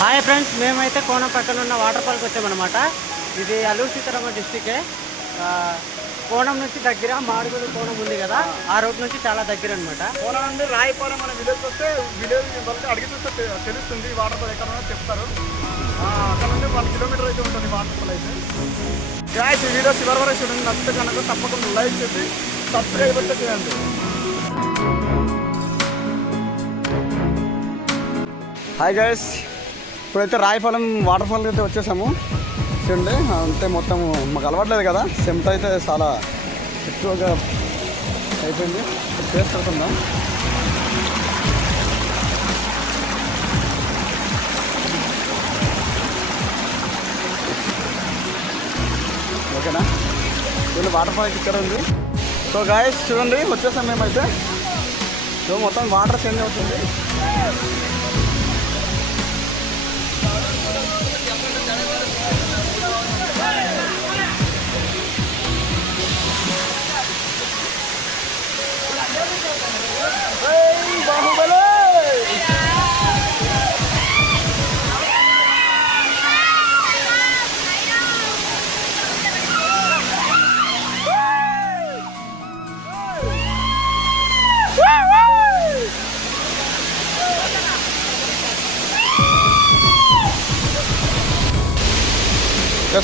Hi friends, మేమైతే కోనం పక్కన ఉన్న వాటర్ ఫాల్కి వచ్చామన్నమాట. ఇది అల్లూరు సీతారామ డిస్టికే. కోనం నుంచి దగ్గర మాడుగులు కోనం ఉంది కదా, ఆ రోడ్ నుంచి చాలా దగ్గర అనమాట. కోనం నుండి రాయపాలెం మన విలేజ్కి వస్తే విలేజ్ వాళ్ళకి అడిగి చూస్తే తెలుస్తుంది వాటర్ ఫాల్ ఎక్కడ ఉన్నదో చెప్తారు. అక్కడ నుండి 1 కిలోమీటర్ అయితే ఉంటుంది వాటర్ ఫాల్ అయితే. గాయ్స్, ఈ వీడియో చివరి వరకు చూడండి. నచ్చితే కనుక తప్పకుండా లైక్ చేసి సబ్స్క్రైబ్ అయితే చేయండి. హాయ్ గాయ్స్, ఇప్పుడైతే రాయపాలెం వాటర్ ఫాల్కి అయితే వచ్చేసాము. చూడండి, అంతే మొత్తం మాకు అలవాట్లేదు కదా, చెమట అయితే చాలా ఎక్కువగా అయిపోయింది. టేస్ట్ అవుతుందా? ఓకేనా? వీళ్ళు వాటర్ ఫాల్కి ఇక్కడ ఉంది. సో గాయస్ చూడండి, వచ్చేసాం మేమైతే. సో మొత్తం వాటర్ చేంజ్ అవుతుంది.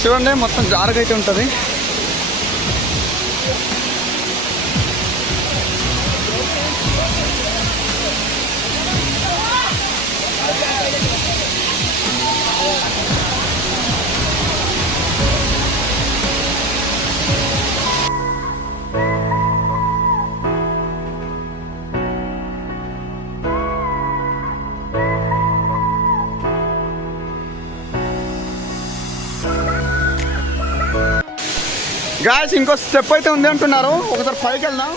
చూడండి, మొత్తం జారుగా అయితే ఉంటుంది. గాయ్స్, ఇంకో స్టెప్ అయితే ఉంది అంటున్నారు. ఒకసారి పైకి వెళ్దాం.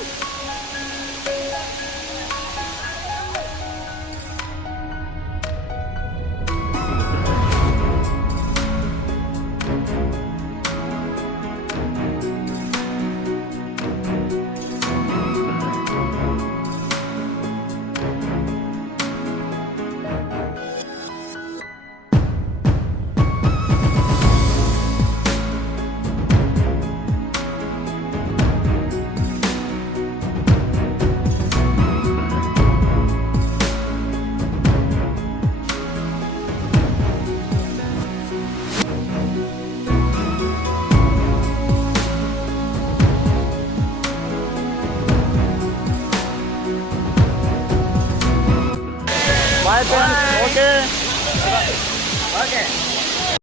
ఓకే.